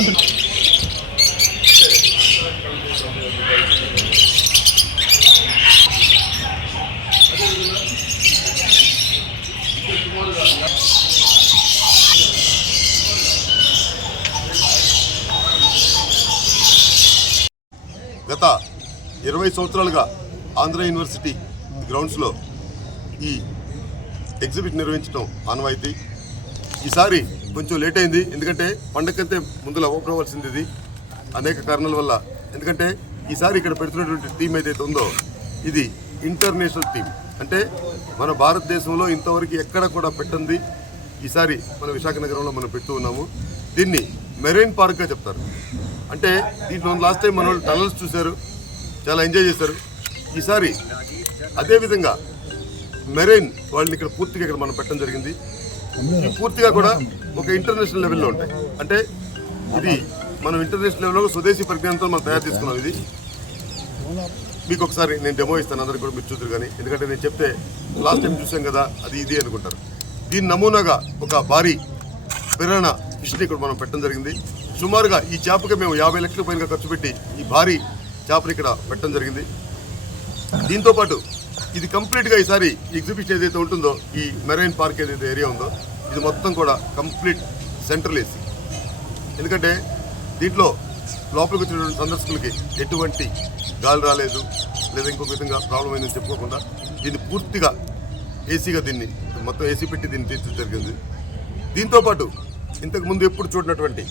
ఉండదు గత ఇరవై సంవత్సరాలుగా ఆంధ్ర యూనివర్సిటీ గ్రౌండ్స్లో ఈ ఎగ్జిబిట్ నిర్వహించడం ఆనవాయితీ. ఈసారి కొంచెం లేట్ అయింది. ఎందుకంటే పండగకంతే ముందులో ఓపెన్ అవ్వాల్సింది ఇది అనేక కారణాల వల్ల. ఎందుకంటే ఈసారి ఇక్కడ పెడుతున్నటువంటి టీం ఏదైతే ఉందో ఇది ఇంటర్నేషనల్ టీం అంటే మన భారతదేశంలో ఇంతవరకు ఎక్కడ కూడా పెట్టంది. ఈసారి మన విశాఖ నగరంలో మనం పెడుతూ ఉన్నాము. దీన్ని మెరైన్ పార్క్గా చెప్తారు. అంటే దీంట్లో లాస్ట్ టైం మన వాళ్ళు టనల్స్ చూశారు. చాలా ఎంజాయ్ చేశారు. ఈసారి అదేవిధంగా మెరైన్ వాళ్ళని ఇక్కడ పూర్తిగా ఇక్కడ మనం పెట్టడం జరిగింది. పూర్తిగా కూడా ఒక ఇంటర్నేషనల్ లెవెల్లో ఉంటాయి. అంటే ఇది మనం ఇంటర్నేషనల్ లెవెల్లో స్వదేశీ పరిజ్ఞానంతో మనం తయారు చేసుకున్నాం ఇది. మీకు ఒకసారి నేను డెమో ఇస్తాను అందరికి కూడా మీరు చూద్దరు కానీ. ఎందుకంటే నేను చెప్తే లాస్ట్ టైం చూసాం కదా అది ఇది అనుకుంటారు. దీని నమూనాగా ఒక భారీ ప్రేరణ ఫిష్ని ఇక్కడ మనం పెట్టడం జరిగింది. సుమారుగా ఈ చేపకి మేము యాభై లక్షల పైన ఖర్చు పెట్టి ఈ భారీ చేపని ఇక్కడ పెట్టడం జరిగింది. దీంతో పాటు ఇది కంప్లీట్గా ఈసారి ఎగ్జిబిషన్ ఏదైతే ఉంటుందో ఈ మెరైన్ పార్క్ ఏదైతే ఏరియా ఉందో ఇది మొత్తం కూడా కంప్లీట్ సెంట్రల్ ఏసీ. ఎందుకంటే దీంట్లో లోపలికి వచ్చినటువంటి సందర్శకులకి ఎటువంటి గాలి రాలేదు లేదా ఇంకొక విధంగా ప్రాబ్లం అయిందని చెప్పుకోకుండా దీన్ని పూర్తిగా ఏసీగా దీన్ని మొత్తం ఏసీ పెట్టి దీన్ని తీర్చడం జరిగింది. దీంతో పాటు ఎప్పుడు చూడనటువంటి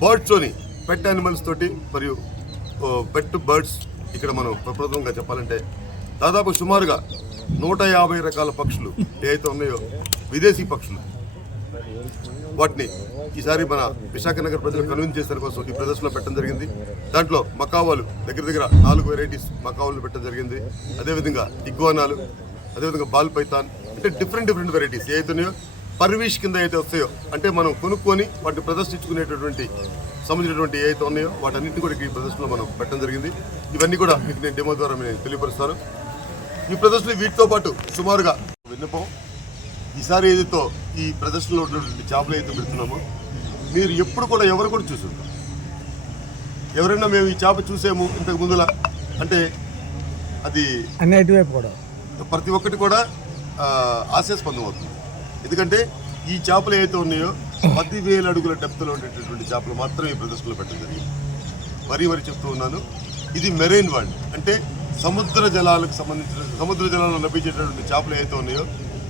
బర్డ్స్తోని పెట్ యానిమల్స్ తోటి మరియు పెట్ బర్డ్స్ ఇక్కడ మనం ప్రప్రథమంగా చెప్పాలంటే దాదాపు సుమారుగా నూట యాభై రకాల పక్షులు ఏవైతే ఉన్నాయో విదేశీ పక్షులు. వాటిని ఈసారి మన విశాఖ నగర ప్రజలు కన్విన్స్ చేసిన కోసం ఈ ప్రదర్శనలో పెట్టడం జరిగింది. దాంట్లో మకావాలు దగ్గర దగ్గర నాలుగు వెరైటీస్ మకావాలు పెట్టడం జరిగింది. అదేవిధంగా ఇగ్వానాలు అదేవిధంగా బాల్ పైతాన్ అంటే డిఫరెంట్ డిఫరెంట్ వెరైటీస్ ఏవైతున్నాయో పర్వీష్ కింద అయితే వస్తాయో అంటే మనం కొనుక్కొని వాటిని ప్రదర్శించుకునేటటువంటి సంబంధించినటువంటి ఏవైతే ఉన్నాయో వాటన్నింటినీ కూడా ఈ ప్రదర్శనలో మనం పెట్టడం జరిగింది. ఇవన్నీ కూడా మీకు నేను డెమో ద్వారా నేను తెలియపరుస్తాను. ఈ ప్రదర్శన వీటితో పాటు సుమారుగా విన్నపం. ఈసారి ఏదైతే ఈ ప్రదర్శనలో ఉన్నటువంటి చేపలు అయితే పెడుతున్నామో మీరు ఎప్పుడు కూడా ఎవరు కూడా చూసుంటారు ఎవరైనా మేము ఈ చేప చూసాము ఇంతకు ముందుల అంటే అది అన్ని కూడా. ప్రతి ఒక్కటి కూడా ఆశాస్పదం అవుతుంది ఎందుకంటే ఈ చేపలు ఏవైతే ఉన్నాయో పదివేల అడుగుల డెప్త్లో ఉండేటటువంటి చేపలు మాత్రం ఈ ప్రదర్శనలో పెట్టడం జరిగింది. మరీ మరీ చెప్తూ ఉన్నాను. ఇది మెరైన్ వరల్డ్. అంటే సముద్ర జలాలకు సంబంధించిన సముద్ర జలాల్లో లభించేటటువంటి చేపలు ఏవైతే ఉన్నాయో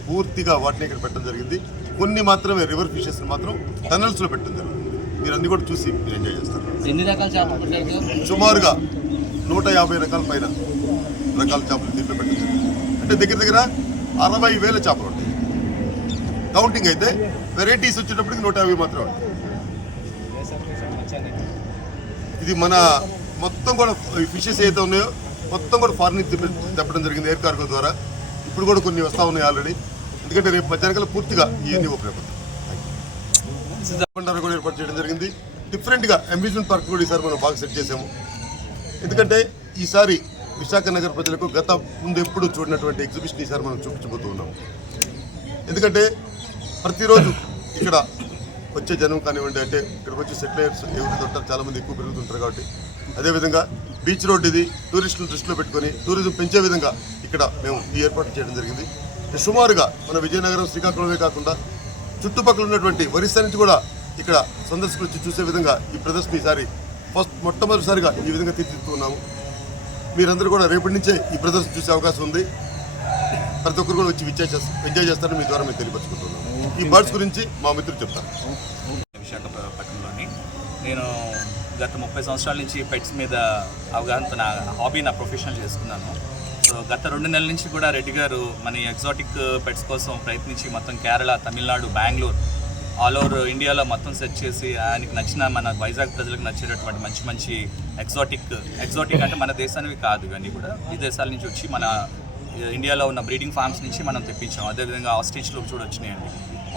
పూర్తిగా వాటిని ఇక్కడ పెట్టడం జరిగింది. కొన్ని మాత్రమే రివర్ ఫిషెస్ మాత్రం టనల్స్లో పెట్టడం జరిగింది మీరు అన్ని కూడా చూసి మీరు ఎంజాయ్ చేస్తారు. ఎన్ని రకాల చేపలు సుమారుగా నూట యాభై రకాల పైన రకాల చేపలు దీంట్లో పెట్టడం జరిగింది అంటే దగ్గర దగ్గర అరవై వేల చేపలు కౌంటింగ్ అయితే వెరైటీస్ వచ్చేటప్పటికి నూట యాభై మాత్రమే ఇది మన మొత్తం కూడా ఫిషెస్ ఏదైతే ఉన్నాయో మొత్తం కూడా ఫారిన్ తెప్పడం జరిగింది ఎయిర్ కార్గో ద్వారా. ఇప్పుడు కూడా కొన్ని వస్తూ ఉన్నాయి ఆల్రెడీ ఎందుకంటే రేపు మధ్యాహ్నం పూర్తిగా ఇవన్నీ ఉపయోగపడతాయి కూడా ఏర్పాటు చేయడం జరిగింది. డిఫరెంట్గా అమ్యూజ్మెంట్ పార్క్ కూడా ఈసారి మనం బాగా సెట్ చేసాము. ఎందుకంటే ఈసారి విశాఖ నగర ప్రజలకు గత ముందు ఎప్పుడు చూడనటువంటి ఎగ్జిబిషన్ ఈసారి మనం చూపించబోతున్నాము ఎందుకంటే ప్రతిరోజు ఇక్కడ వచ్చే జనం కానివ్వండి అంటే ఇక్కడికి వచ్చే సెటిలర్స్ ఎవరైతే ఉంటారు చాలామంది ఎక్కువ పెరుగుతుంటారు కాబట్టి అదేవిధంగా బీచ్ రోడ్ ఇది టూరిస్టులు దృష్టిలో పెట్టుకొని టూరిజం పెంచే విధంగా ఇక్కడ మేము ఈ ఏర్పాటు చేయడం జరిగింది. సుమారుగా మన విజయనగరం శ్రీకాకుళమే కాకుండా చుట్టుపక్కల ఉన్నటువంటి ఒరిస్సా నుంచి కూడా ఇక్కడ సందర్శకులు వచ్చి చూసే విధంగా ఈ ప్రదర్శన ఈసారి ఫస్ట్ మొట్టమొదటిసారిగా ఈ విధంగా తీర్చిదిద్దుతున్నాము. మీరందరూ కూడా రేపటి నుంచే ఈ ప్రదర్శన చూసే అవకాశం ఉంది. ప్రతి ఒక్కరు కూడా వచ్చి విచ్చేయ ఎంజాయ్ చేస్తారని మీ ద్వారా మేము తెలియపరచుకుంటున్నాం. ఈ బర్డ్స్ గురించి మా మిత్రులు చెప్తారు. విశాఖపట్నంలోని నేను గత ముప్పై సంవత్సరాల నుంచి పెట్స్ మీద అవగాహన నా హాబీ నా ప్రొఫెషనల్ చేసుకున్నాను. సో గత రెండు నెలల నుంచి కూడా రెడ్డి గారు మన ఎగ్జాటిక్ పెట్స్ కోసం ప్రయత్నించి మొత్తం కేరళ తమిళనాడు బెంగళూరు ఆల్ ఓవర్ ఇండియాలో మొత్తం సెర్చ్ చేసి ఆయనకి నచ్చిన మన వైజాగ్ ప్రజలకు నచ్చేటటువంటి మంచి మంచి ఎగ్జాటిక్ ఎగ్జాటిక్ అంటే మన దేశానివి కాదు ఇవన్నీ కూడా. ఈ దేశాల నుంచి వచ్చి మన ఇండియాలో ఉన్న బ్రీడింగ్ ఫార్మ్స్ నుంచి మనం తెప్పించాం. అదేవిధంగా ఆస్ట్రిచ్లో కూడా వచ్చినాయండి.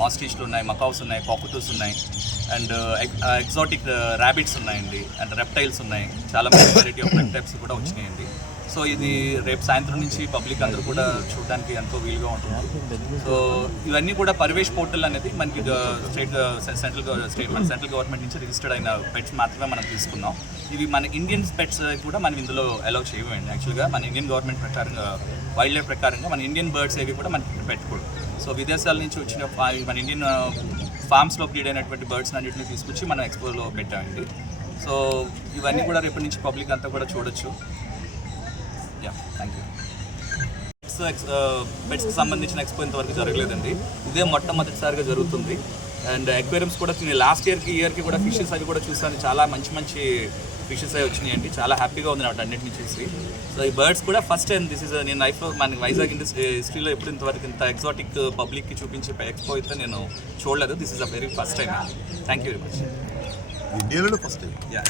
ఆస్ట్రిచ్లు ఉన్నాయి మకావ్స్ ఉన్నాయి కాకుటూస్ ఉన్నాయి and uh, exotic rabbits uh, uh, ఉన్నాయండి అండ్ రెప్టైల్స్ ఉన్నాయి. చాలా మంచి వెరైటీ ఆఫ్ రెప్టైల్స్ కూడా వచ్చినాయండి. సో ఇది రేపు సాయంత్రం నుంచి పబ్లిక్ అందరూ కూడా చూడడానికి ఎంతో వీలుగా ఉంటుంది? సో ఇవన్నీ కూడా పరివేష్ పోర్టల్ అనేది మనకి స్టేట్ సెంట్రల్ స్టేట్ మన సెంట్రల్ గవర్నమెంట్ నుంచి రిజిస్టర్డ్ అయిన పెట్స్ మాత్రమే మనం తీసుకున్నాం. ఇవి మన ఇండియన్ పెట్స్ కూడా మనం ఇందులో అలౌ చేయమండి. యాక్చువల్గా మన ఇండియన్ గవర్నమెంట్ ప్రకారంగా వైల్డ్ లైఫ్ ప్రకారంగా మన ఇండియన్ బర్డ్స్ ఏవి కూడా మనకి పెట్టకూడదు సో విదేశాల నుంచి వచ్చిన మన ఇండియన్ ఫామ్స్లో బ్రీడ్ అయినటువంటి బర్డ్స్ అన్నింటిని తీసుకొచ్చి మనం ఎక్స్పోలో పెట్టామండి. సో ఇవన్నీ కూడా రేపటి నుంచి పబ్లిక్ అంతా కూడా చూడొచ్చు. యా థ్యాంక్ యూ పెట్స్ పెట్స్కి సంబంధించిన ఎక్స్పో ఇంతవరకు జరగలేదండి. ఇదే మొట్టమొదటిసారిగా జరుగుతుంది. అండ్ అక్వేరియంస్ కూడా లాస్ట్ ఇయర్కి ఇయర్కి కూడా ఫిషెస్ అవి కూడా చూసాను. చాలా మంచి మంచి ఫిషెస్ అవి వచ్చినాయండి చాలా హ్యాపీగా ఉంది వాటి అన్నింటిని చూసి. సో ఈ బర్డ్స్ కూడా ఫస్ట్ టైం దిస్ ఇస్ నేను లైఫ్లో మన వైజాగ్ ఇండస్ట్రీ హిస్టరీలో ఎప్పుడు ఇంతవరకు ఇంత ఎగ్జాటిక్ పబ్లిక్కి చూపించే ఎక్స్పో అయితే నేను చూడలేదు. This is a very first time thank you very much ఇండియాలోనే ఫస్ట్ టైం యా